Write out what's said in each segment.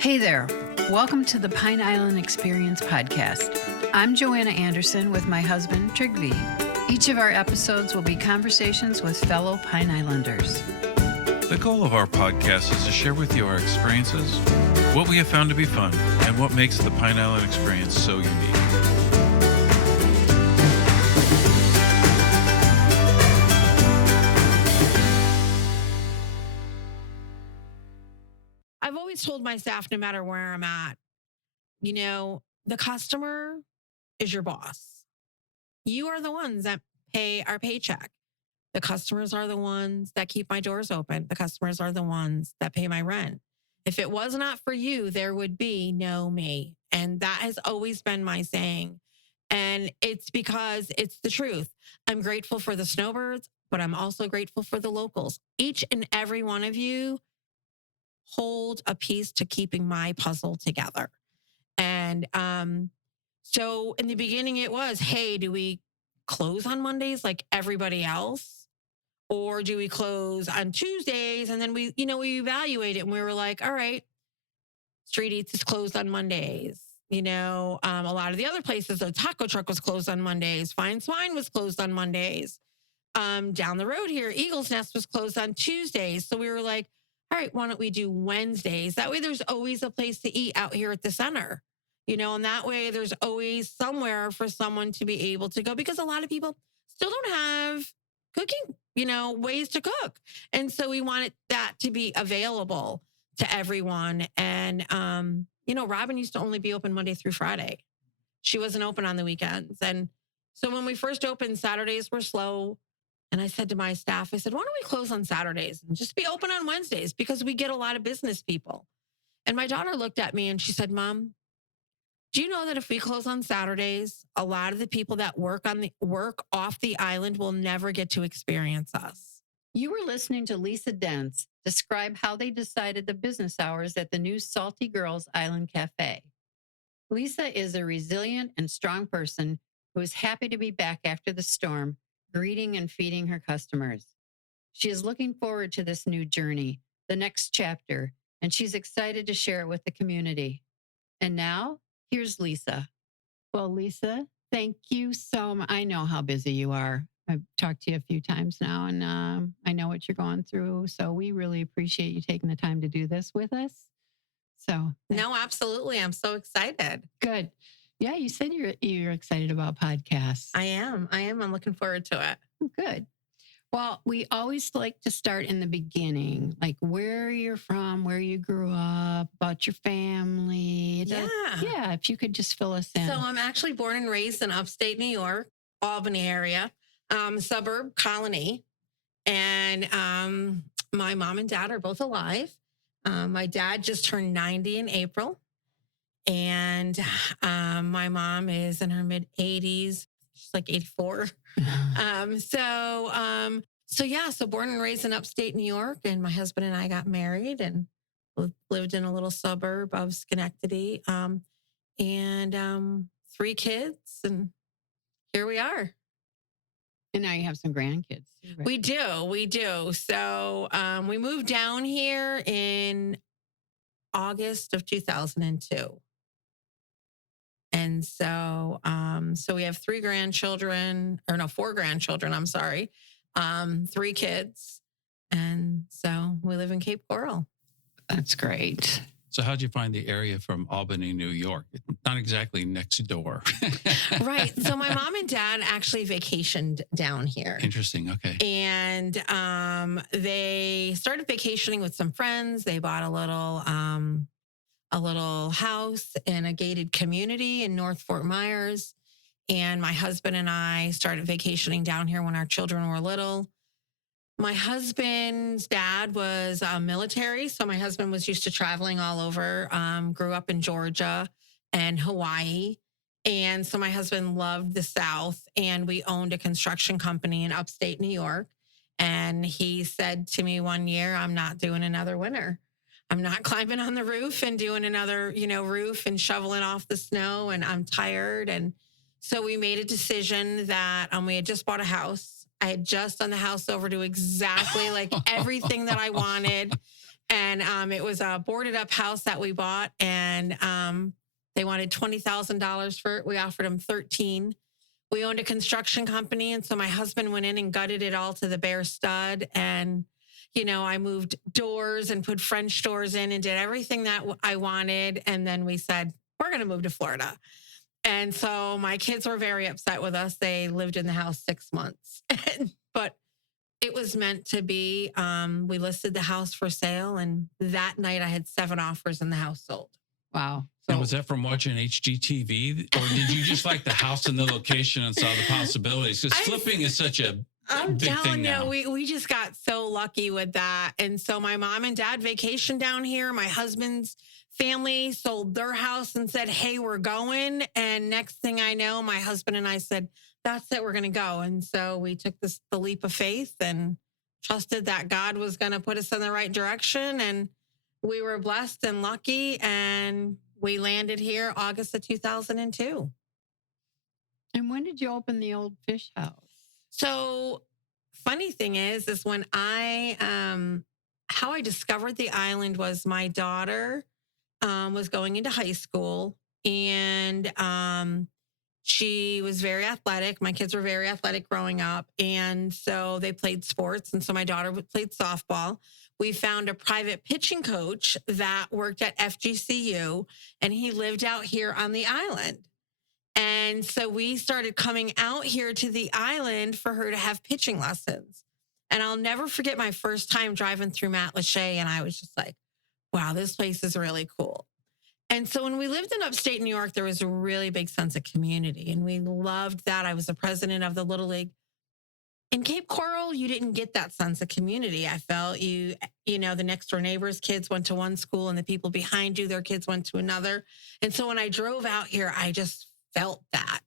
Hey there. Welcome to the Pine Island Experience podcast. I'm Joanna Anderson with my husband, Trygve. Each of our episodes will be conversations with fellow Pine Islanders. The goal of our podcast is to share with you our experiences, what we have found to be fun, and what makes the Pine Island experience so unique. I've always told my staff, no matter where I'm at, the customer is your boss. You are the ones that pay our paycheck. The customers are the ones that keep my doors open. The customers are the ones that pay my rent. If it was not for you, there would be no me. And that has always been my saying. And it's because it's the truth. I'm grateful for the snowbirds, but I'm also grateful for the locals. Each and every one of you hold a piece to keeping my puzzle together. And so in the beginning it was, hey, do we close on Mondays like everybody else? Or do we close on Tuesdays? And then we evaluate it and we were like, all right, Street Eats is closed on Mondays. A lot of the other places, the taco truck was closed on Mondays. Fine Swine was closed on Mondays. Down the road here, Eagle's Nest was closed on Tuesdays. So we were like, all right, why don't we do Wednesdays? That way there's always a place to eat out here at the center, and that way there's always somewhere for someone to be able to go because a lot of people still don't have cooking, ways to cook. And so we wanted that to be available to everyone. And, Robin used to only be open Monday through Friday. She wasn't open on the weekends. And so when we first opened, Saturdays were slow. And I said to my staff, I said, why don't we close on Saturdays and just be open on Wednesdays because we get a lot of business people. And my daughter looked at me and she said, Mom, do you know that if we close on Saturdays, a lot of the people that work off the island will never get to experience us? You were listening to Lisa Dence describe how they decided the business hours at the new Salty Girls Island Café. Lisa is a resilient and strong person who is happy to be back after the storm, greeting and feeding her customers. She is looking forward to this new journey, the next chapter, and she's excited to share it with the community. And now, here's Lisa. Well, Lisa, thank you so much. I know how busy you are. I've talked to you a few times now, and I know what you're going through. So we really appreciate you taking the time to do this with us. So no, absolutely. I'm so excited. Good. Yeah, you said you're excited about podcasts. I am. I'm looking forward to it. Good. Well, we always like to start in the beginning, like where you're from, where you grew up, about your family. Yeah, if you could just fill us in. So I'm actually born and raised in upstate New York, Albany area, suburb Colony. And my mom and dad are both alive. My dad just turned 90 in April. And my mom is in her mid 80s. She's like 84. So born and raised in upstate New York, and my husband and I got married and lived in a little suburb of Schenectady, and 3 kids, and here we are. And now you have some grandkids. Right? We do. So we moved down here in August of 2002. And so we have 4 grandchildren, I'm sorry. 3 kids. And so we live in Cape Coral. That's great. So how'd you find the area from Albany, New York? It's not exactly next door. Right. So my mom and dad actually vacationed down here. Interesting. Okay. And they started vacationing with some friends. They bought a little house in a gated community in North Fort Myers. And my husband and I started vacationing down here when our children were little. My husband's dad was military. So my husband was used to traveling all over, grew up in Georgia and Hawaii. And so my husband loved the South, and we owned a construction company in upstate New York. And he said to me one year, I'm not doing another winter. I'm not climbing on the roof and doing another, roof and shoveling off the snow, and I'm tired. And so we made a decision that we had just bought a house. I had just done the house over to exactly like everything that I wanted. And it was a boarded up house that we bought, and they wanted $20,000 for it. We offered them 13. We owned a construction company, and so my husband went in and gutted it all to the bare stud. And I moved doors and put French doors in and did everything that I wanted. And then we said, we're going to move to Florida. And so my kids were very upset with us. They lived in the house 6 months, but it was meant to be. We listed the house for sale, and that night I had 7 offers and the house sold. Wow. So, and was that from watching HGTV, or did you just like the house and the location and saw the possibilities? Because flipping is such a big thing now. We just got so lucky with that. And so my mom and dad vacationed down here. My husband's family sold their house and said, hey, we're going. And next thing I know, my husband and I said, that's it, we're going to go. And so we took the leap of faith and trusted that God was going to put us in the right direction. And we were blessed and lucky. And we landed here August of 2002. And when did you open the old fish house? So funny thing is when how I discovered the island was my daughter was going into high school, and she was very athletic. My kids were very athletic growing up. And so they played sports. And so my daughter played softball. We found a private pitching coach that worked at FGCU, and he lived out here on the island. And so we started coming out here to the island for her to have pitching lessons. And I'll never forget my first time driving through Matlacha, and I was just like, wow, this place is really cool. And so when we lived in upstate New York, there was a really big sense of community, and we loved that. I was the president of the Little League. In Cape Coral, you didn't get that sense of community. I felt the next door neighbors' kids went to one school, and the people behind you, their kids went to another. And so when I drove out here, I just felt that.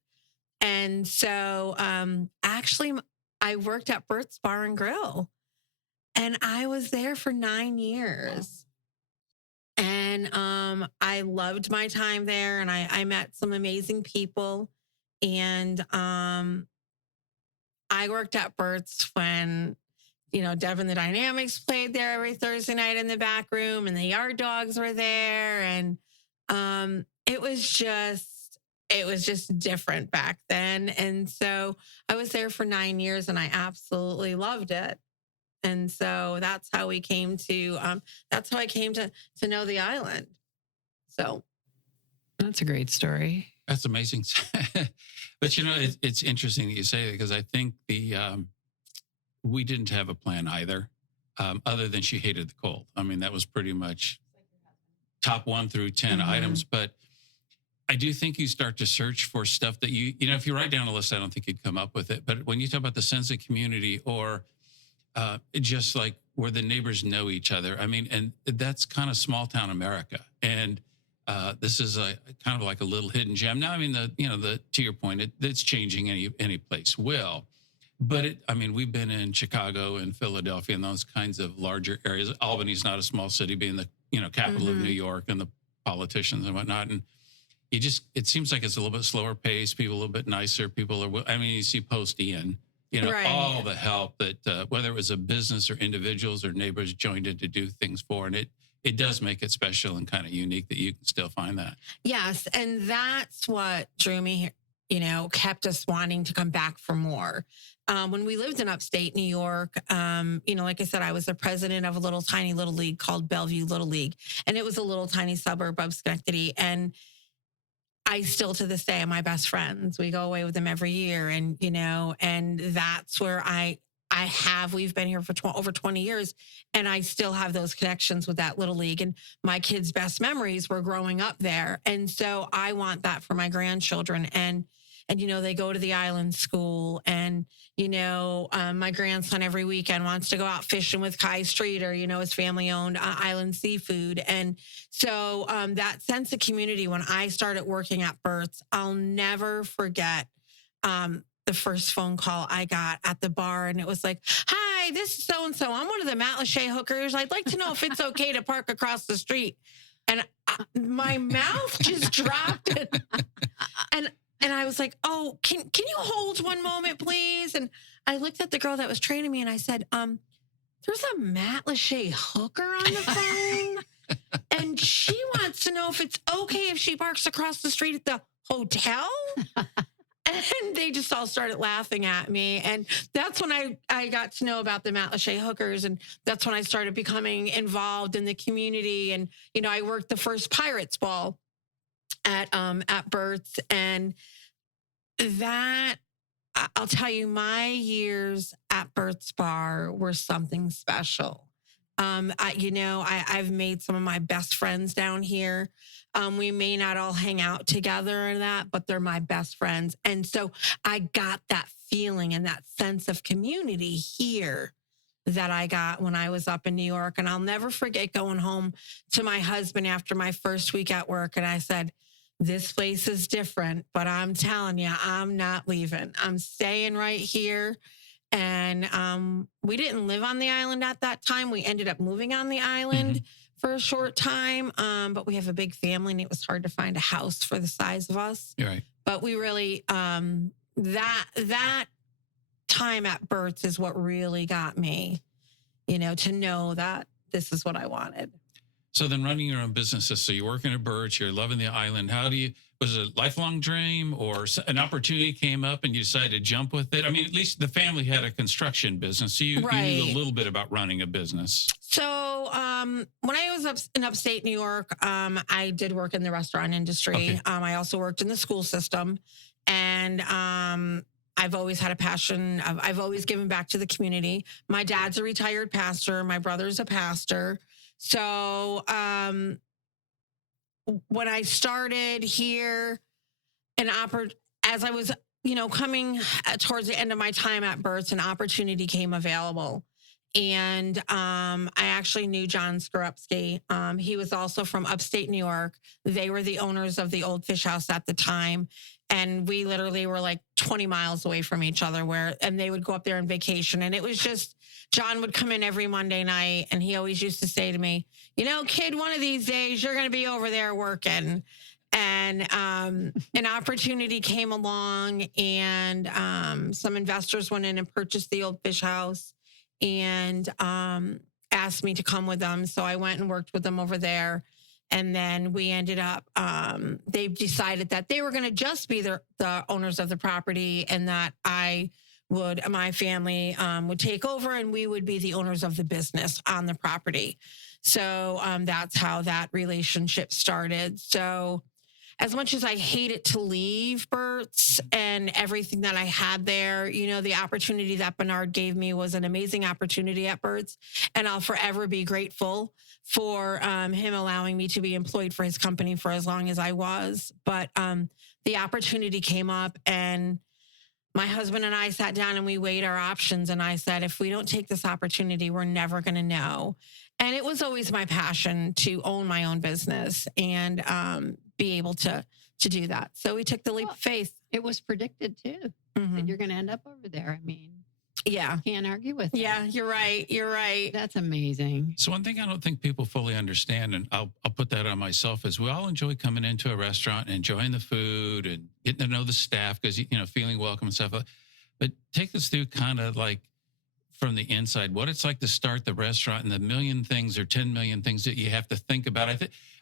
And so actually, I worked at Bert's Bar and Grill, and I was there for 9 years. And I loved my time there, and I met some amazing people. And I worked at Bert's when, Devin the Dynamics played there every Thursday night in the back room, and the Yard Dogs were there. And it was just different back then. And so I was there for 9 years, and I absolutely loved it. And so that's how I came to know the island. So that's a great story. That's amazing. But it's interesting that you say that, because I think we didn't have a plan either, other than she hated the cold. I mean, that was pretty much top 1 through 10 items. But I do think you start to search for stuff that if you write down a list, I don't think you'd come up with it. But when you talk about the sense of community, or just like where the neighbors know each other, I mean, and that's kind of small town America. And this is kind of like a little hidden gem. Now, I mean, to your point, it's changing. Any place will, but we've been in Chicago and Philadelphia and those kinds of larger areas. Albany's not a small city, being the capital of New York, and the politicians and whatnot. And it seems like it's a little bit slower pace. People a little bit nicer. You see post Ian, right. All the help that whether it was a business or individuals or neighbors joined in to do things for, and it does make it special and kind of unique that you can still find that. Yes. And that's what drew me, kept us wanting to come back for more. When we lived in upstate New York, like I said, I was the president of a little tiny little league called Bellevue Little League. And it was a little tiny suburb of Schenectady. And I still, to this day, am my best friends. We go away with them every year. And, and that's where we've been here for over 20 years, and I still have those connections with that little league. And my kids' best memories were growing up there. And so I want that for my grandchildren. And they go to the island school, and, my grandson every weekend wants to go out fishing with Kai Streeter, his family owned Island Seafood. And so that sense of community, when I started working at Bert's, I'll never forget the first phone call I got at the bar, and it was like, hi, this is so-and-so. I'm one of the Matlacha hookers. I'd like to know if it's okay to park across the street. And my mouth just dropped. And I was like, oh, can you hold one moment, please? And I looked at the girl that was training me, and I said, there's a Matt Lachey hooker on the phone, and she wants to know if it's okay if she parks across the street at the hotel. And they just all started laughing at me. And that's when I got to know about the Matt Lachey hookers. And that's when I started becoming involved in the community. And, I worked the first Pirates Ball at Bert's. And that, I'll tell you, my years at Bert's Bar were something special. I've made some of my best friends down here. We may not all hang out together and that, but they're my best friends. And so I got that feeling and that sense of community here that I got when I was up in New York. And I'll never forget going home to my husband after my first week at work. And I said, this place is different, but I'm telling you, I'm not leaving. I'm staying right here. And we didn't live on the island at that time. We ended up moving on the island for a short time. But we have a big family and it was hard to find a house for the size of us. You're right. But we really, that time at Bert's is what really got me, to know that this is what I wanted. So then running your own businesses, so you're working at Birch, you're loving the island. Was it a lifelong dream or an opportunity came up and you decided to jump with it? I mean, at least the family had a construction business. So you knew a little bit about running a business. So when I was in upstate New York, I did work in the restaurant industry. Okay. I also worked in the school system. And I've always had a passion. I've always given back to the community. My dad's a retired pastor. My brother's a pastor. So when I started here and as I was, coming towards the end of my time at Bert's, an opportunity came available. And I actually knew John Skorupski. He was also from upstate New York. They were the owners of the old fish house at the time. And we literally were like 20 miles away from each other and they would go up there on vacation. And it was just, John would come in every Monday night and he always used to say to me, kid, one of these days you're going to be over there working. And an opportunity came along and some investors went in and purchased the old fish house and asked me to come with them. So I went and worked with them over there. And then we ended up, they decided that they were going to just be the owners of the property and that my family would take over and we would be the owners of the business on the property. So that's how that relationship started. So as much as I hated to leave Bert's and everything that I had there, the opportunity that Bernard gave me was an amazing opportunity at Bert's. And I'll forever be grateful for him allowing me to be employed for his company for as long as I was. But the opportunity came up and my husband and I sat down and we weighed our options. And I said, if we don't take this opportunity, we're never going to know. And it was always my passion to own my own business and be able to do that. So we took the leap of faith. It was predicted too that you're going to end up over there. I mean, yeah, can't argue with that. Yeah, you're right. You're right. That's amazing. So one thing I don't think people fully understand, and I'll put that on myself, is we all enjoy coming into a restaurant and enjoying the food and getting to know the staff because, feeling welcome and stuff. But take us through kind of like from the inside, what it's like to start the restaurant and the million things or 10 million things that you have to think about.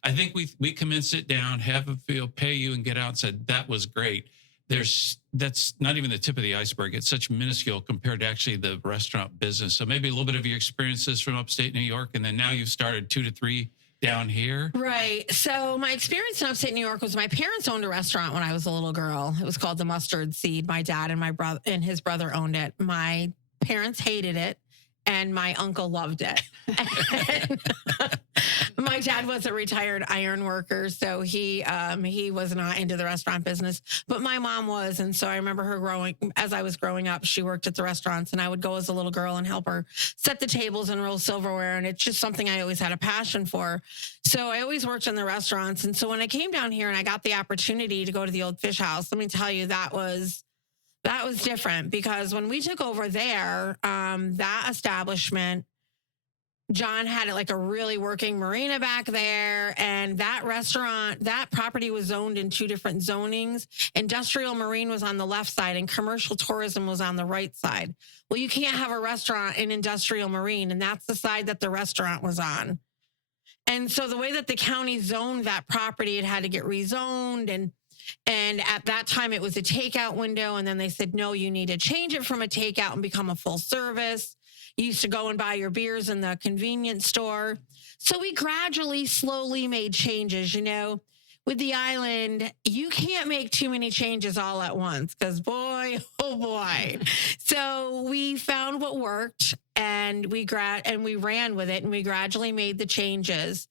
I think we come in, sit down, have a feel, pay you and get out and said, that was great. That's not even the tip of the iceberg. It's such minuscule compared to actually the restaurant business. So maybe a little bit of your experiences from upstate New York, and then now you've started 2 to 3 down here. Right. So my experience in upstate New York was my parents owned a restaurant when I was a little girl. It was called the Mustard Seed. My dad and my brother and his brother owned it. My parents hated it and my uncle loved it. My dad was a retired iron worker, so he was not into the restaurant business, but my mom was. And so I remember her as I was growing up, she worked at the restaurants and I would go as a little girl and help her set the tables and roll silverware. And it's just something I always had a passion for. So I always worked in the restaurants. And so when I came down here and I got the opportunity to go to the old fish house, let me tell you, that was different because when we took over there, that establishment, John had like a really working marina back there. And that restaurant, that property was zoned in 2 different zonings. Industrial marine was on the left side and commercial tourism was on the right side. Well, you can't have a restaurant in industrial marine, and that's the side that the restaurant was on. And so the way that the county zoned that property, it had to get rezoned. And at that time it was a takeout window. And then they said, no, you need to change it from a takeout and become a full service. You used to go and buy your beers in the convenience store. So we gradually, slowly made changes. With the island, you can't make too many changes all at once because boy, oh boy. So we found what worked and we ran with it and we gradually made the changes.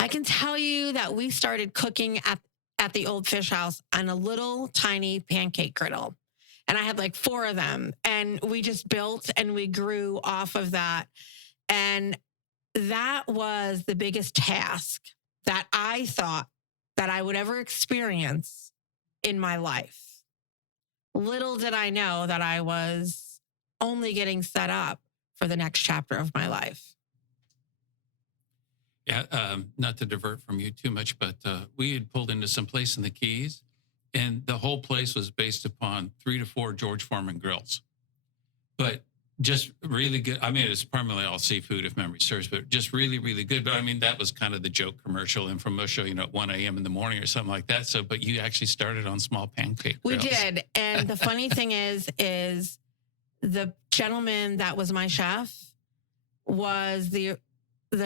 I can tell you that we started cooking at the old fish house on a little tiny pancake griddle. And I had like 4 of them and we just built and we grew off of that. And that was the biggest task that I thought that I would ever experience in my life. Little did I know that I was only getting set up for the next chapter of my life. Yeah, not to divert from you too much, but we had pulled into some place in the Keys, and the whole place was based upon 3 to 4 George Foreman grills. But just really good. I mean, it's primarily all seafood, if memory serves, but just really, really good. But I mean, that was kind of the joke commercial, infomercial, at 1 a.m. in the morning or something like that. So, but you actually started on small pancake grills. We did. And the funny thing is the gentleman that was my chef was the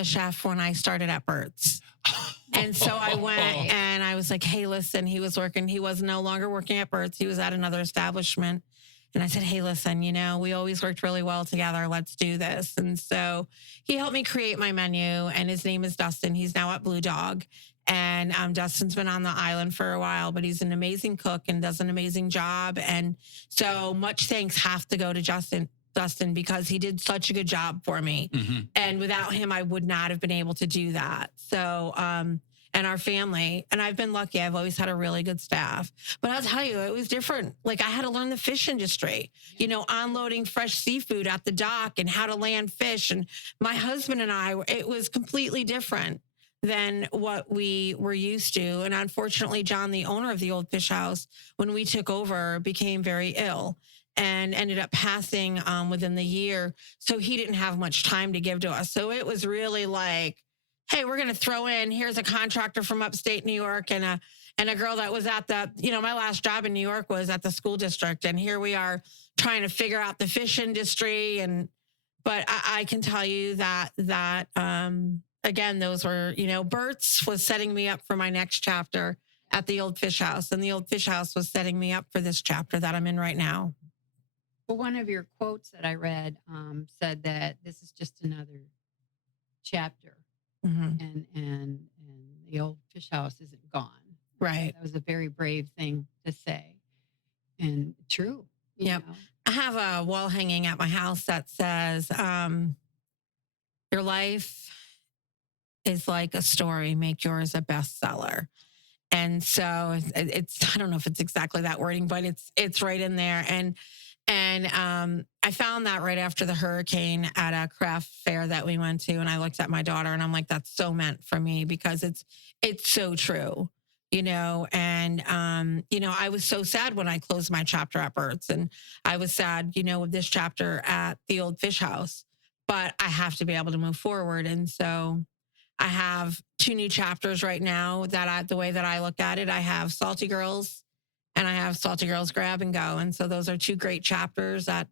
chef when I started at Bert's. And so I went and I was like, hey, listen, he was no longer working at Bert's. He was at another establishment. And I said, hey, listen, we always worked really well together. Let's do this. And so he helped me create my menu, and his name is Dustin. He's now at Blue Dog. And Dustin's been on the island for a while, but he's an amazing cook and does an amazing job. And so much thanks have to go to Dustin, because he did such a good job for me. Mm-hmm. And without him, I would not have been able to do that. So, and our family, and I've been lucky. I've always had a really good staff, but I'll tell you, it was different. Like I had to learn the fish industry, unloading fresh seafood at the dock and how to land fish. And my husband and I, it was completely different than what we were used to. And unfortunately, John, the owner of the old fish house, when we took over, became very ill and ended up passing within the year. So he didn't have much time to give to us. So it was really like, hey, we're going to throw in, here's a contractor from upstate New York and a girl that was at my last job in New York was at the school district. And here we are trying to figure out the fish industry. But I can tell you that again, those were, Bert's was setting me up for my next chapter at the old fish house. And the old fish house was setting me up for this chapter that I'm in right now. Well, one of your quotes that I read said that this is just another chapter. Mm-hmm. And the old fish house isn't gone. Right. That was a very brave thing to say, and true. Yep. I have a wall hanging at my house that says, your life is like a story, make yours a bestseller. And so it's, I don't know if it's exactly that wording, but it's right in there. And I found that right after the hurricane at a craft fair that we went to. And I looked at my daughter and I'm like, that's so meant for me because it's so true, and, I was so sad when I closed my chapter at Bert's, and I was sad, with this chapter at the old fish house, but I have to be able to move forward. And so I have 2 new chapters right now the way that I look at it, I have Salty Girls and I have Salty Girls Grab and Go. And so those are 2 great chapters that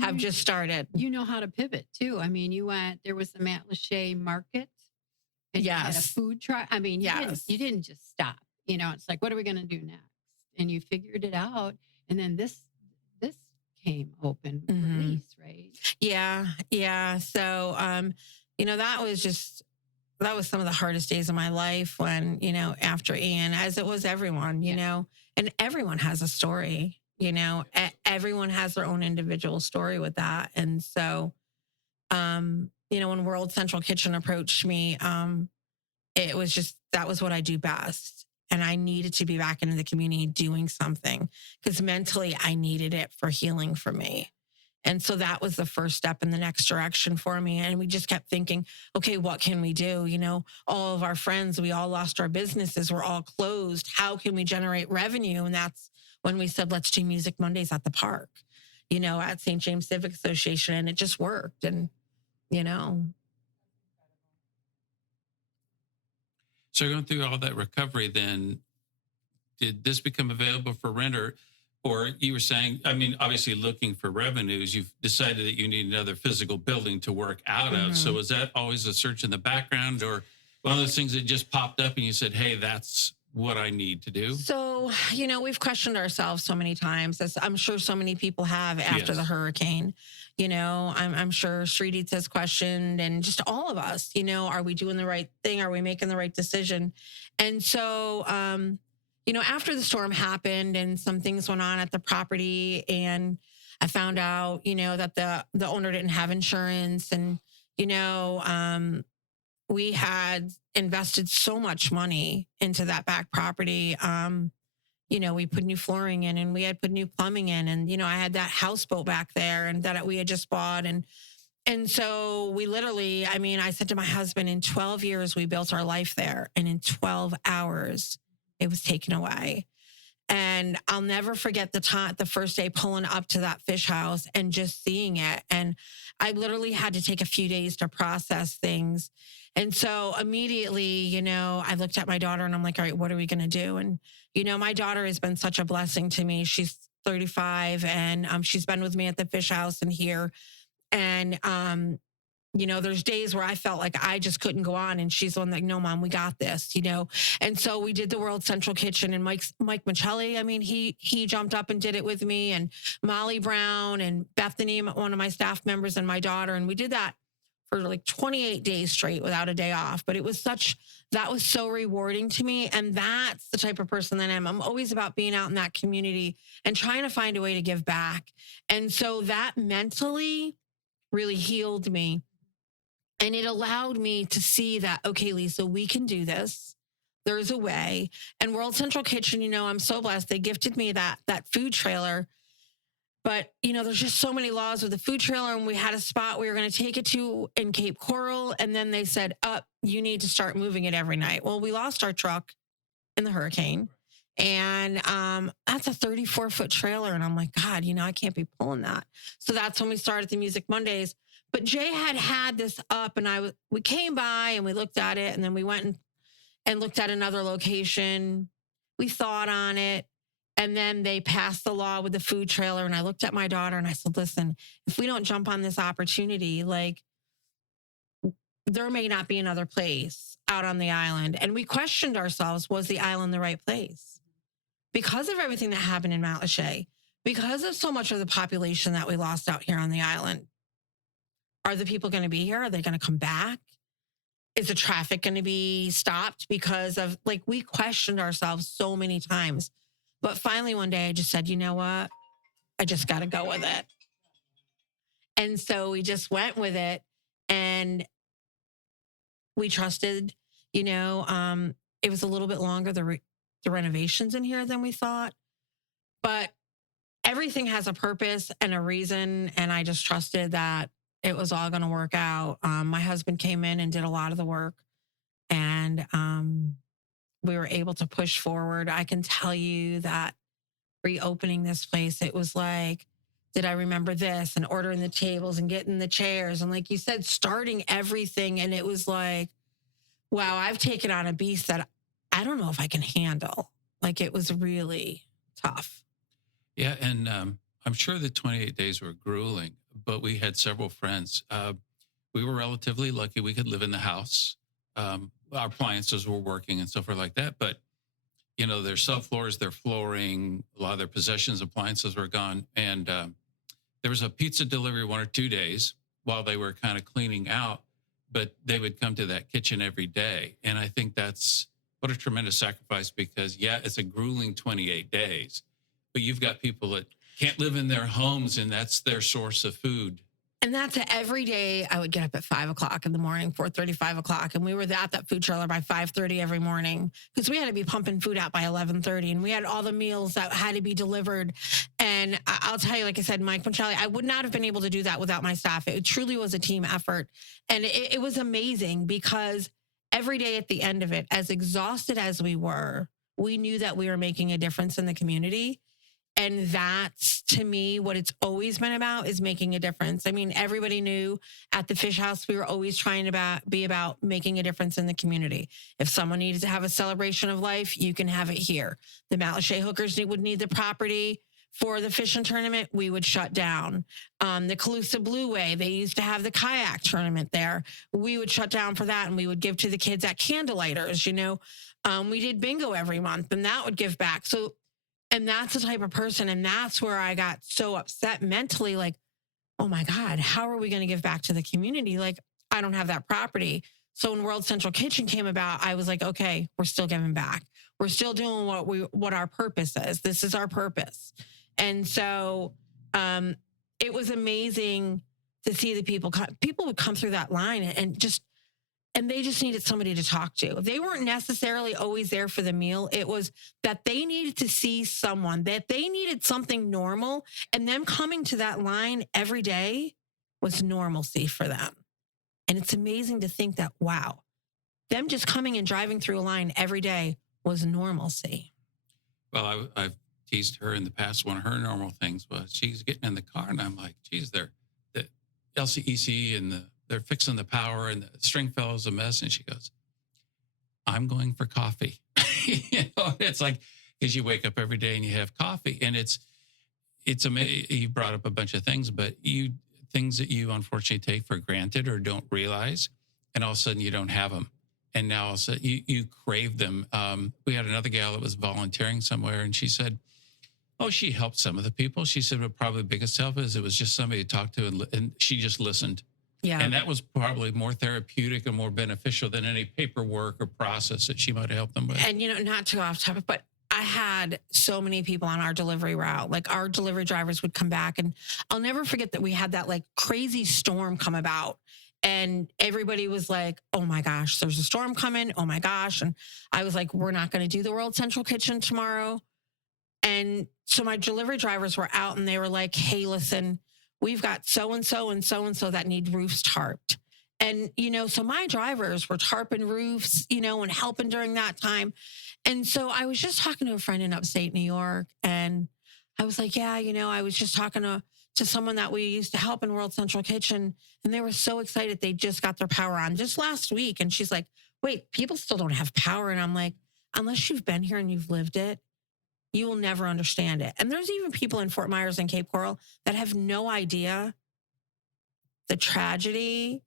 have just started. You know how to pivot too. I mean, there was the Matt Lachey market. And you had a food truck. I mean, you didn't just stop. It's like, what are we going to do next? And you figured it out. And then this came open release, right? Yeah. Yeah. So, that was some of the hardest days of my life when, after Ian, as it was everyone, and everyone has a story, everyone has their own individual story with that. And so, when World Central Kitchen approached me, it was that was what I do best. And I needed to be back into the community doing something because mentally I needed it for healing for me. And so that was the first step in the next direction for me. And we just kept thinking, okay, what can we do? All of our friends, we all lost our businesses. We're all closed. How can we generate revenue? And that's when we said, let's do Music Mondays at the park, at St. James Civic Association. And it just worked. And, So going through all that recovery, then did this become available for rent, or you were saying, I mean, obviously looking for revenues, you've decided that you need another physical building to work out of. So was that always a search in the background, or one of those things that just popped up and you said, hey, that's what I need to do? So, we've questioned ourselves so many times, as I'm sure so many people have after the hurricane. I'm sure Street Eats has questioned, and just all of us, are we doing the right thing? Are we making the right decision? And so, after the storm happened and some things went on at the property, and I found out, that the owner didn't have insurance, and, we had invested so much money into that back property. We put new flooring in, and we had put new plumbing in, and, I had that houseboat back there and that we had just bought. And so we literally, I said to my husband, in 12 years, we built our life there. And in 12 hours, it was taken away. And I'll never forget the first day pulling up to that fish house and just seeing it. And I literally had to take a few days to process things. And so immediately, I looked at my daughter and I'm like, all right, what are we going to do? And, my daughter has been such a blessing to me. She's 35, and she's been with me at the fish house and here. And, there's days where I felt like I just couldn't go on, and she's the one like, no, Mom, we got this, And so we did the World Central Kitchen, and Mike Michelli, he jumped up and did it with me, and Molly Brown and Bethany, one of my staff members, and my daughter. And we did that for like 28 days straight without a day off. But that was so rewarding to me. And that's the type of person that I am. I'm always about being out in that community and trying to find a way to give back. And so that mentally really healed me. And it allowed me to see that, okay, Lisa, we can do this. There's a way. And World Central Kitchen, I'm so blessed. They gifted me that food trailer. But, there's just so many laws with the food trailer. And we had a spot we were going to take it to in Cape Coral. And then they said, you need to start moving it every night. Well, we lost our truck in the hurricane. And that's a 34-foot trailer. And I'm like, God, I can't be pulling that. So that's when we started the Music Mondays. But Jay had this up, and we came by and we looked at it, and then we went and looked at another location. We thought on it, and then they passed the law with the food trailer. And I looked at my daughter and I said, listen, if we don't jump on this opportunity, like, there may not be another place out on the island. And we questioned ourselves, was the island the right place? Because of everything that happened in Mount Lachey, because of so much of the population that we lost out here on the island. Are the people going to be here? Are they going to come back? Is the traffic going to be stopped? Because of, we questioned ourselves so many times. But finally, one day I just said, you know what? I just got to go with it. And so we just went with it, and we trusted, it was a little bit longer, the renovations in here than we thought. But everything has a purpose and a reason. And I just trusted that it was all going to work out. My husband came in and did a lot of the work, and we were able to push forward. I can tell you that reopening this place, it was like, did I remember this? And ordering the tables and getting the chairs. And like you said, starting everything. And it was like, wow, I've taken on a beast that I don't know if I can handle. Like, it was really tough. Yeah. And I'm sure the 28 days were grueling, but we had several friends. We were relatively lucky. We could live in the house. Our appliances were working and so forth like that. But, their subfloors, their flooring, a lot of their possessions, appliances were gone. And there was a pizza delivery 1 or 2 days while they were kind of cleaning out, but they would come to that kitchen every day. And I think that's what a tremendous sacrifice, because, yeah, it's a grueling 28 days, but you've got people that can't live in their homes, and that's their source of food. And that's every day. I would get up at 5 o'clock in the morning, 4:30, 5 o'clock. And we were at that food trailer by 5:30 every morning because we had to be pumping food out by 11:30. And we had all the meals that had to be delivered. And I'll tell you, like I said, Mike Michele, I would not have been able to do that without my staff. It truly was a team effort. And it was amazing because every day at the end of it, as exhausted as we were, we knew that we were making a difference in the community. And that's, to me, what it's always been about is making a difference. I mean, everybody knew at the Fish House, we were always trying to be about making a difference in the community. If someone needed to have a celebration of life, you can have it here. The Malachet hookers would need the property for the fishing tournament, we would shut down. The Calusa Blue Way, they used to have the kayak tournament there. We would shut down for that, and we would give to the kids at Candlelighters. We did bingo every month, and that would give back. So, and that's the type of person. And that's where I got so upset mentally, like, oh my God, how are we going to give back to the community? Like, I don't have that property. So when World Central Kitchen came about, I was like, okay, we're still giving back. We're still doing what our purpose is. This is our purpose. And so it was amazing to see the people would come through that line and they just needed somebody to talk to. They weren't necessarily always there for the meal. It was that they needed to see someone, that they needed something normal, and them coming to that line every day was normalcy for them. And it's amazing to think that, wow, them just coming and driving through a line every day was normalcy. Well, I've teased her in the past. One of her normal things was she's getting in the car, and I'm like, geez, the LCEC and they're fixing the power, and the string fellow's a mess. And she goes, I'm going for coffee. It's like, because you wake up every day and you have coffee, and it's amazing. You brought up a bunch of things, but things that you unfortunately take for granted or don't realize, and all of a sudden you don't have them. And now all of a sudden you crave them. We had another gal that was volunteering somewhere, and she said, oh, she helped some of the people. She said, but probably the biggest help is it was just somebody to talk to, and she just listened. Yeah. And that was probably more therapeutic and more beneficial than any paperwork or process that she might have helped them with. And, not to go off topic, but I had so many people on our delivery route. Like, our delivery drivers would come back, and I'll never forget that we had that like crazy storm come about. And everybody was like, oh my gosh, there's a storm coming. Oh my gosh. And I was like, we're not going to do the World Central Kitchen tomorrow. And so my delivery drivers were out, and they were like, hey, listen, we've got so-and-so and so-and-so that need roofs tarped. And, so my drivers were tarping roofs, and helping during that time. And so I was just talking to a friend in upstate New York, and I was like, yeah, I was just talking to someone that we used to help in World Central Kitchen, and they were so excited they just got their power on just last week. And she's like, wait, people still don't have power. And I'm like, unless you've been here and you've lived it, you will never understand it. And there's even people in Fort Myers and Cape Coral that have no idea the tragedy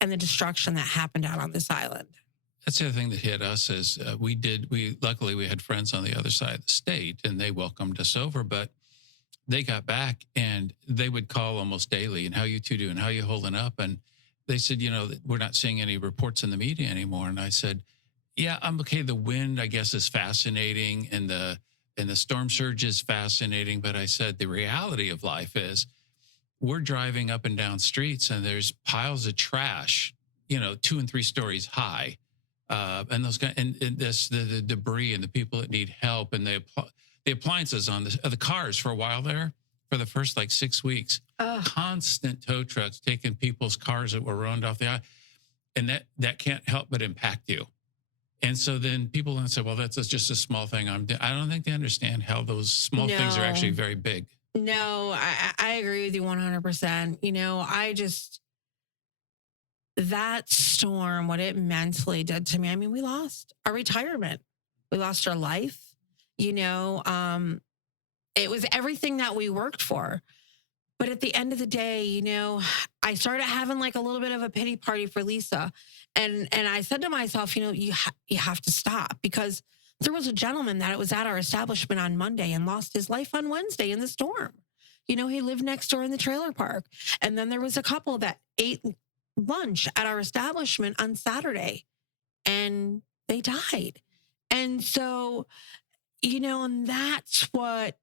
and the destruction that happened out on this island. That's the other thing that hit us is luckily we had friends on the other side of the state, and they welcomed us over, but they got back and they would call almost daily, and how you two doing, how you holding up? And they said, we're not seeing any reports in the media anymore. And I said, yeah, I'm okay. The wind, I guess, is fascinating, and the storm surge is fascinating. But I said, the reality of life is we're driving up and down streets, and there's piles of trash, 2 and 3 stories high. And those and the debris and the people that need help, and the appliances on the cars for a while there, for the first like 6 weeks, constant tow trucks taking people's cars that were ruined off the island. And that can't help but impact you. And so then people then say, well, that's just a small thing. I don't think they understand how those small things are actually very big. No, I agree with you 100%. That storm, what it mentally did to me, I mean, we lost our retirement. We lost our life. It was everything that we worked for. But at the end of the day, I started having like a little bit of a pity party for Lisa. And I said to myself, you have to stop, because there was a gentleman that was at our establishment on Monday and lost his life on Wednesday in the storm. He lived next door in the trailer park. And then there was a couple that ate lunch at our establishment on Saturday, and they died. And so, and that's what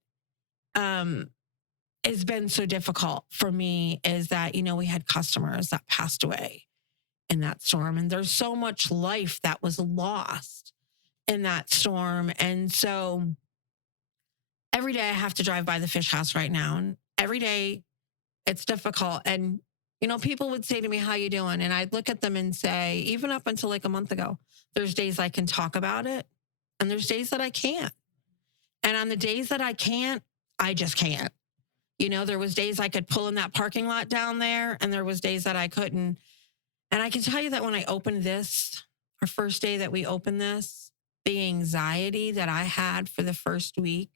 has been so difficult for me is that, we had customers that passed away in that storm. And there's so much life that was lost in that storm. And so every day I have to drive by the fish house right now. And every day it's difficult. And, people would say to me, how you doing? And I'd look at them and say, even up until like a month ago, there's days I can talk about it. And there's days that I can't. And on the days that I can't, I just can't. There was days I could pull in that parking lot down there, and there was days that I couldn't. And I can tell you that when I opened this, our first day that we opened this, the anxiety that I had for the first week,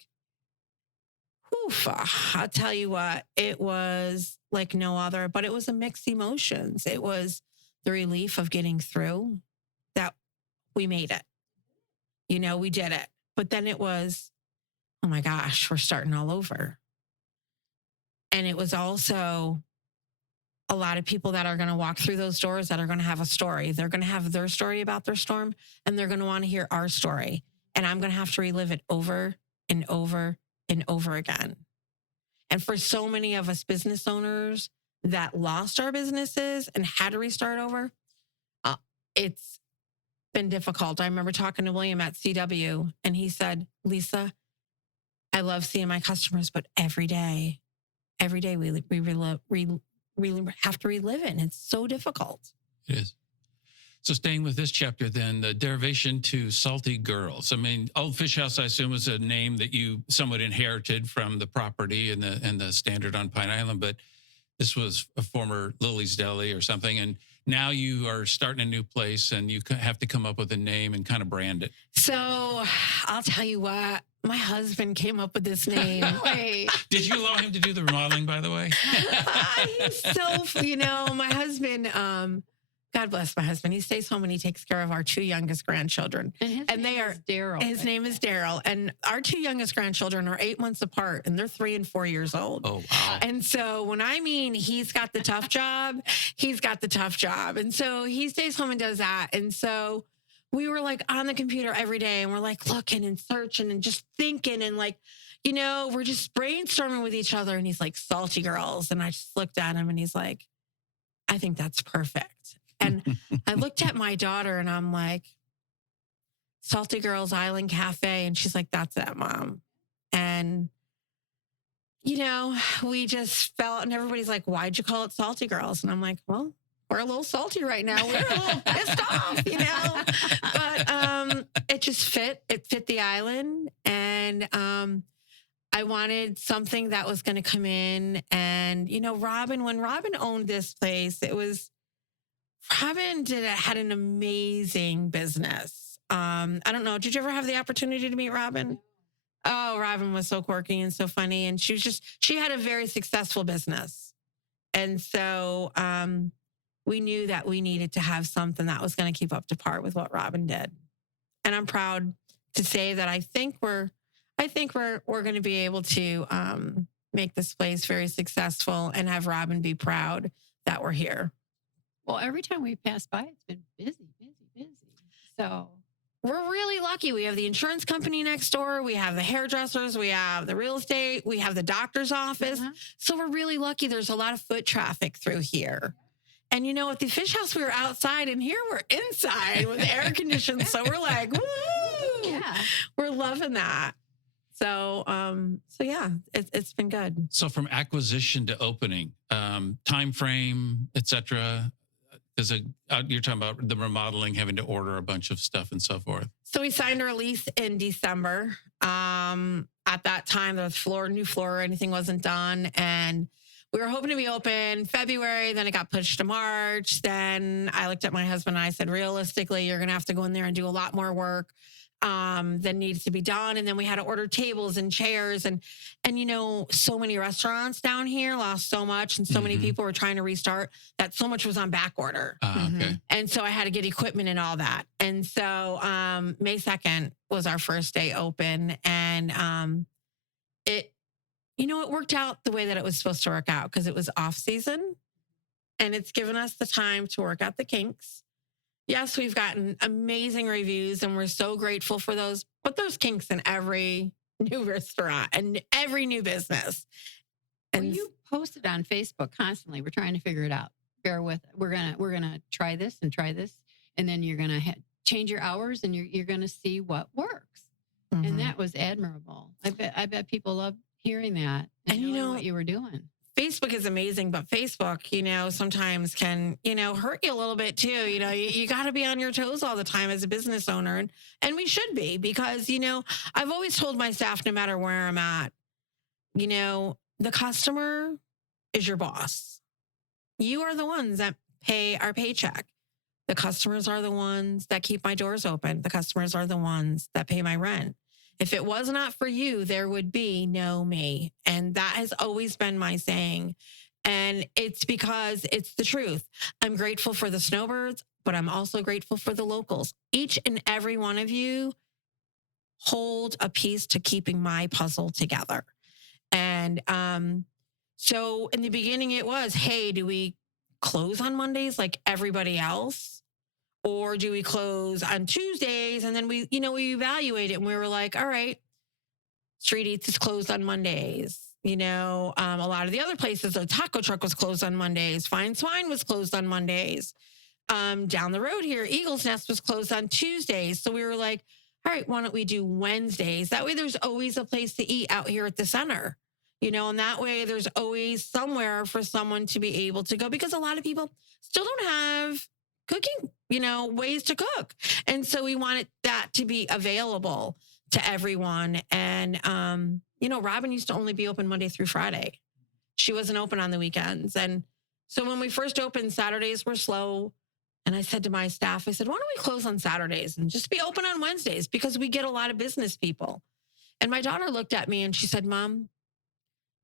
I'll tell you what, it was like no other, but it was a mixed emotions. It was the relief of getting through that we made it. We did it. But then it was, oh my gosh, we're starting all over. And it was also a lot of people that are going to walk through those doors that are going to have a story. They're going to have their story about their storm, and they're going to want to hear our story. And I'm going to have to relive it over and over and over again. And for so many of us business owners that lost our businesses and had to restart over, it's been difficult. I remember talking to William at CW, and he said, Lisa, I love seeing my customers, but every day we have to relive it. And it's so difficult. It is. So staying with this chapter, then, the derivation to Salty Girls. I mean, Old Fish House, I assume, was a name that you somewhat inherited from the property and the standard on Pine Island, but this was a former Lily's Deli or something. And now you are starting a new place, and you have to come up with a name and kind of brand it. So I'll tell you what, my husband came up with this name. Wait. Did you allow him to do the remodeling, by the way? He's so, my husband, God bless my husband. He stays home and he takes care of our two youngest grandchildren. And they are Daryl. His name is Daryl. And our two youngest grandchildren are 8 months apart, and they're 3 and 4 years old. Oh, wow. And so when I mean he's got the tough job, he's got the tough job. And so he stays home and does that. And so we were like on the computer every day, and we're like looking and searching and just thinking, and like, we're just brainstorming with each other. And he's like, Salty Girls. And I just looked at him, and he's like, I think that's perfect. And I looked at my daughter, and I'm like, Salty Girls Island Café. And she's like, that's it, Mom. And, we just felt, and everybody's like, why'd you call it Salty Girls? And I'm like, well, we're a little salty right now. We're a little pissed off, But it just fit. It fit the island. And I wanted something that was going to come in. And, when Robin owned this place, Robin had an amazing business. I don't know. Did you ever have the opportunity to meet Robin? Oh, Robin was so quirky and so funny. And she had a very successful business. And so we knew that we needed to have something that was going to keep up to par with what Robin did. And I'm proud to say that I think we're going to be able to make this place very successful and have Robin be proud that we're here. Well, every time we pass by, it's been busy. So we're really lucky. We have the insurance company next door. We have the hairdressers. We have the real estate. We have the doctor's office. So we're really lucky. There's a lot of foot traffic through here. And, at the fish house, we were outside, and here we're inside with air conditioning. So we're like, woo! Yeah. We're loving that. So yeah, it's been good. So from acquisition to opening, time frame, et cetera, you're talking about the remodeling, having to order a bunch of stuff and so forth. So we signed our lease in December. At that time, the new floor or anything wasn't done. And we were hoping to be open February. Then it got pushed to March. Then I looked at my husband and I said, realistically, you're going to have to go in there and do a lot more work that needs to be done. And then we had to order tables and chairs. And so many restaurants down here lost so much. And so many people were trying to restart that so much was on back order. Okay. And so I had to get equipment and all that. And so May 2nd was our first day open. And it worked out the way that it was supposed to work out, because it was off season. And it's given us the time to work out the kinks. Yes, we've gotten amazing reviews, and we're so grateful for those. But there's kinks in every new restaurant and every new business. And you post it on Facebook constantly. We're trying to figure it out. Bear with it. We're gonna try this, and then you're gonna change your hours, and you're gonna see what works. Mhm. And that was admirable. I bet people love hearing that and And, knowing what you were doing. Facebook is amazing, but Facebook, sometimes can, hurt you a little bit too. You got to be on your toes all the time as a business owner. And we should be because, I've always told my staff, no matter where I'm at, the customer is your boss. You are the ones that pay our paycheck. The customers are the ones that keep my doors open. The customers are the ones that pay my rent. If it was not for you, there would be no me. And that has always been my saying. And it's because it's the truth. I'm grateful for the snowbirds, but I'm also grateful for the locals. Each and every one of you hold a piece to keeping my puzzle together. And so in the beginning, it was, hey, do we close on Mondays like everybody else? Or do we close on Tuesdays? And then we evaluate it and we were like, all right, Street Eats is closed on Mondays. A lot of the other places, the taco truck was closed on Mondays. Fine Swine was closed on Mondays. Down the road here, Eagle's Nest was closed on Tuesdays. So we were like, all right, why don't we do Wednesdays? That way there's always a place to eat out here at the center. And that way there's always somewhere for someone to be able to go because a lot of people still don't have cooking, ways to cook. And so we wanted that to be available to everyone. And, Robin used to only be open Monday through Friday. She wasn't open on the weekends. And so when we first opened, Saturdays were slow. And I said to my staff, I said, why don't we close on Saturdays and just be open on Wednesdays because we get a lot of business people. And my daughter looked at me and she said, Mom,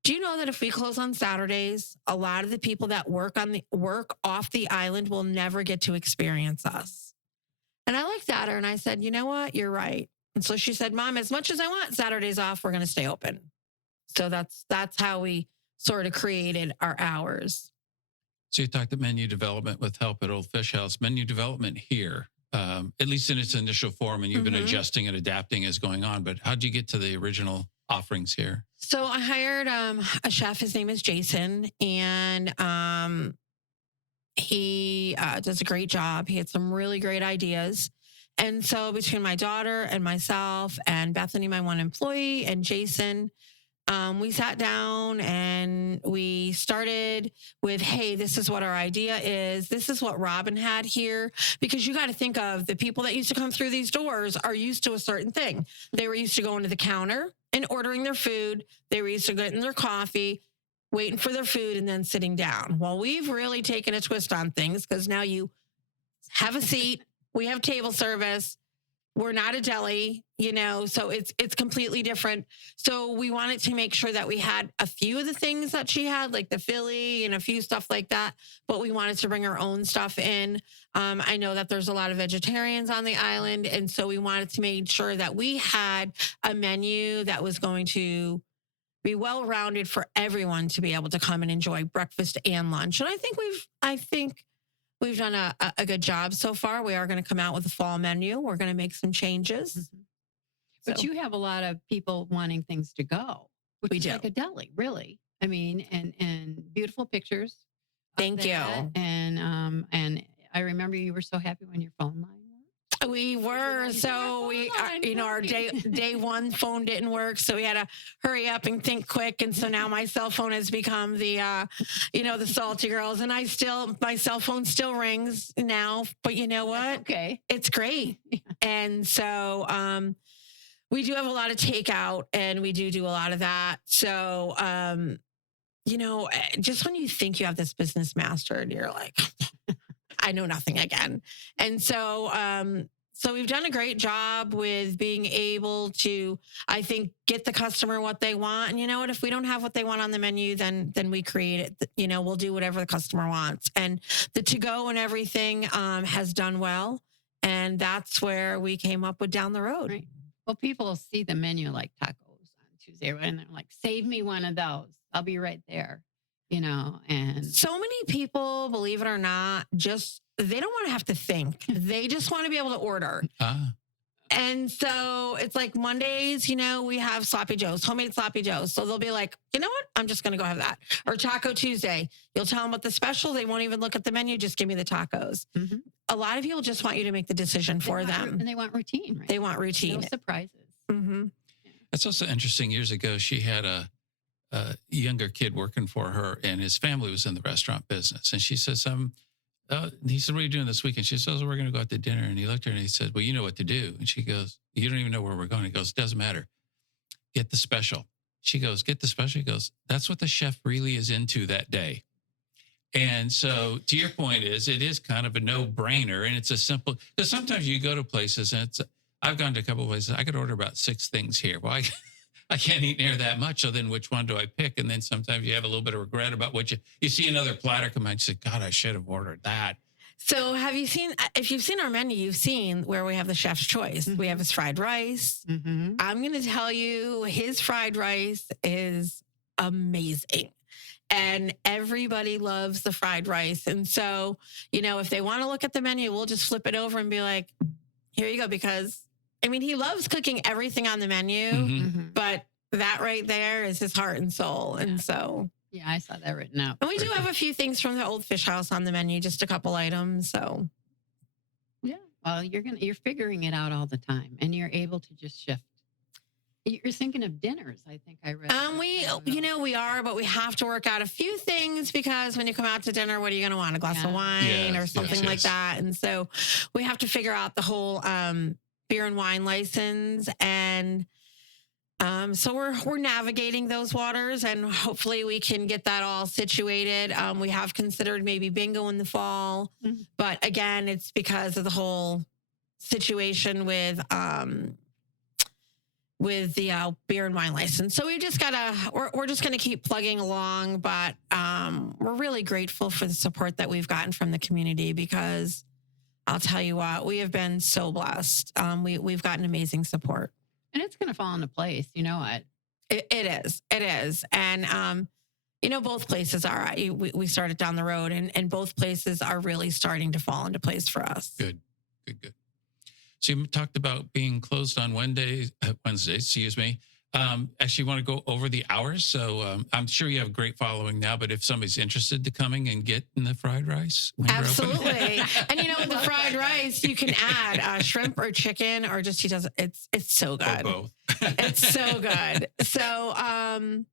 do you know that if we close on Saturdays, a lot of the people that work off the island will never get to experience us? And I looked at her and I said, you know what? You're right. And so she said, Mom, as much as I want Saturdays off, we're going to stay open. So that's how we sort of created our hours. So you talked about menu development with help at Old Fish House. Menu development here, at least in its initial form, and you've been adjusting and adapting as going on. But how'd you get to the original offerings here? So I hired a chef. His name is Jason, and he does a great job. He had some really great ideas. And so between my daughter and myself and Bethany, my one employee, and Jason, we sat down and we started with, hey, this is what our idea is. This is what Robin had here. Because you got to think of the people that used to come through these doors are used to a certain thing. They were used to going to the counter and ordering their food. They were used to getting their coffee, waiting for their food, and then sitting down. Well, we've really taken a twist on things because now you have a seat. We have table service. We're not a deli, so it's completely different. So we wanted to make sure that we had a few of the things that she had, like the Philly and a few stuff like that, but we wanted to bring our own stuff in. I know that there's a lot of vegetarians on the island, and so we wanted to make sure that we had a menu that was going to be well-rounded for everyone to be able to come and enjoy breakfast and lunch. And I think we've done a good job so far. We are going to come out with a fall menu. We're going to make some changes. Mm-hmm. But So, you have a lot of people wanting things to go, which We is do. like a deli, really. I mean, and beautiful pictures. of Thank you. that. And I remember you were so happy when your phone line worked. we were. You So we, said, our day one phone didn't work. So we had to hurry up and think quick. And so now my cell phone has become the Salty Girls. And my cell phone still rings now. But you know what? Okay. It's great. And so we do have a lot of takeout and we do a lot of that. So, just when you think you have this business mastered, you're like, I know nothing again. And so, so we've done a great job with being able to, I think, get the customer what they want. And you know what? If we don't have what they want on the menu, then we create it. We'll do whatever the customer wants. And the to-go and everything has done well. And that's where we came up with Down the Road. Right. Well, people see the menu like tacos on Tuesday, and they're like, save me one of those. I'll be right there, and So many people, believe it or not, they don't want to have to think. They just want to be able to order. And so it's like Mondays, we have sloppy joes, homemade sloppy joes. So they'll be like, you know what? I'm just going to go have that. Or Taco Tuesday. You'll tell them what the special. They won't even look at the menu. Just give me the tacos. Mm-hmm. A lot of people just want you to make the decision for them. And they want routine, right? They want routine. No surprises. Mm-hmm. That's also interesting. Years ago, she had a younger kid working for her, and his family was in the restaurant business. And she says, he said, what are you doing this weekend? She says, we're going to go out to dinner. And he looked at her and he said, well, you know what to do. And she goes, you don't even know where we're going. He goes, doesn't matter. Get the special. She goes, get the special. He goes, that's what the chef really is into that day. And so to your point it is kind of a no-brainer, and it's a simple, because sometimes you go to places and I've gone to a couple of places. I could order about 6 things here. Well, I can't eat near that much. So then which one do I pick? And then sometimes you have a little bit of regret about what you see another platter come out. You say, God, I should have ordered that. So if you've seen our menu, you've seen where we have the chef's choice. Mm-hmm. We have his fried rice. Mm-hmm. I'm going to tell you, his fried rice is amazing. And everybody loves the fried rice. And so, if they want to look at the menu, we'll just flip it over and be like, here you go. Because, he loves cooking everything on the menu, mm-hmm. but that right there is his heart and soul. Yeah. And so... Yeah, I saw that written out. And we do have a few things from the old fish house on the menu, just a couple items. So, yeah. Well, you're figuring it out all the time, and you're able to just shift. You're thinking of dinners, I think I read. We are, but we have to work out a few things, because when you come out to dinner, what are you going to want? A glass of wine or something like that. And so we have to figure out the whole beer and wine license, and so we're navigating those waters, and hopefully we can get that all situated. We have considered maybe bingo in the fall, mm-hmm. but again, it's because of the whole situation with the beer and wine license. So we're just going to keep plugging along, but we're really grateful for the support that we've gotten from the community, because I'll tell you what, we have been so blessed. We've gotten amazing support. And it's going to fall into place. You know what? It is. And, both places are. We started down the road, and both places are really starting to fall into place for us. Good. So you talked about being closed on Wednesdays, Actually, want to go over the hours. So I'm sure you have a great following now, but if somebody's interested to coming and getting the fried rice. Absolutely. And with the fried rice, you can add shrimp or chicken, or just, it's so good. Or both. It's so good. So on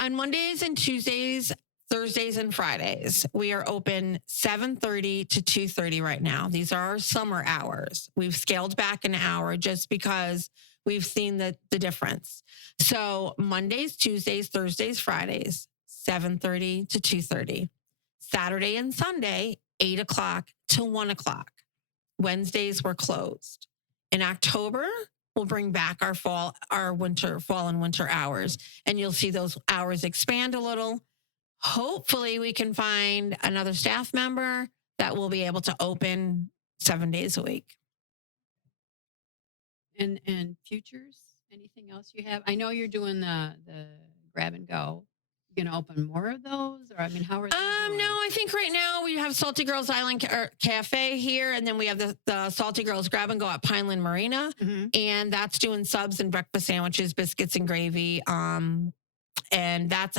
Mondays and Tuesdays, Thursdays and Fridays, we are open 7:30 to 2:30 right now. These are our summer hours. We've scaled back an hour just because we've seen the difference. So Mondays, Tuesdays, Thursdays, Fridays, 7:30 to 2:30. Saturday and Sunday, 8 o'clock to 1 o'clock. Wednesdays, we're closed. In October, we'll bring back our fall and winter hours, and you'll see those hours expand a little. Hopefully we can find another staff member that will be able to open 7 days a week. And futures, anything else you have? I know you're doing the grab and go. You're going to open more of those? Or, how are they doing? No, I think right now we have Salty Girls Island Café here, and then we have the Salty Girls Grab and Go at Pineland Marina, mm-hmm. and that's doing subs and breakfast sandwiches, biscuits and gravy. And that's,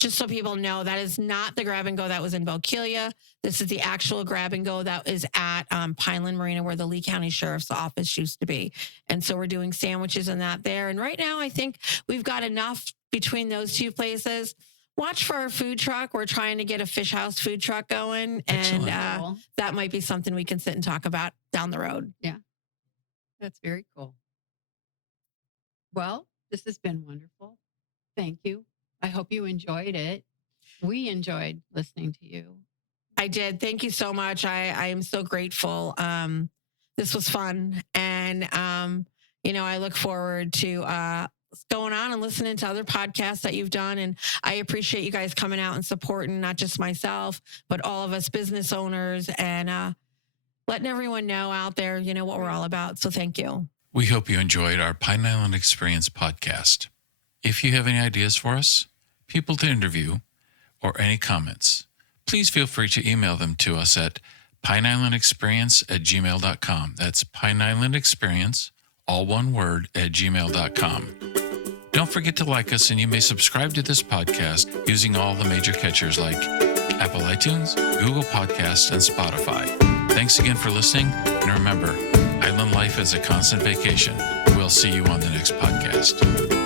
just so people know, that is not the grab and go that was in Bokeelia. This is the actual grab and go that is at Pineland Marina, where the Lee County Sheriff's Office used to be. And so we're doing sandwiches and that there. And right now, I think we've got enough between those two places. Watch for our food truck. We're trying to get a fish house food truck going. Excellent. And that might be something we can sit and talk about down the road. Yeah, that's very cool. Well, this has been wonderful. Thank you. I hope you enjoyed it. We enjoyed listening to you. I did. Thank you so much. I am so grateful. This was fun. And, I look forward to going on and listening to other podcasts that you've done. And I appreciate you guys coming out and supporting not just myself, but all of us business owners, and letting everyone know out there, what we're all about. So thank you. We hope you enjoyed our Pine Island Experience podcast. If you have any ideas for us, people to interview, or any comments, please feel free to email them to us at pineislandexperience@gmail.com. That's Pine Island Experience, all one word, @gmail.com. Don't forget to like us, and you may subscribe to this podcast using all the major catchers like Apple iTunes, Google Podcasts, and Spotify. Thanks again for listening, and remember, island life is a constant vacation. We'll see you on the next podcast.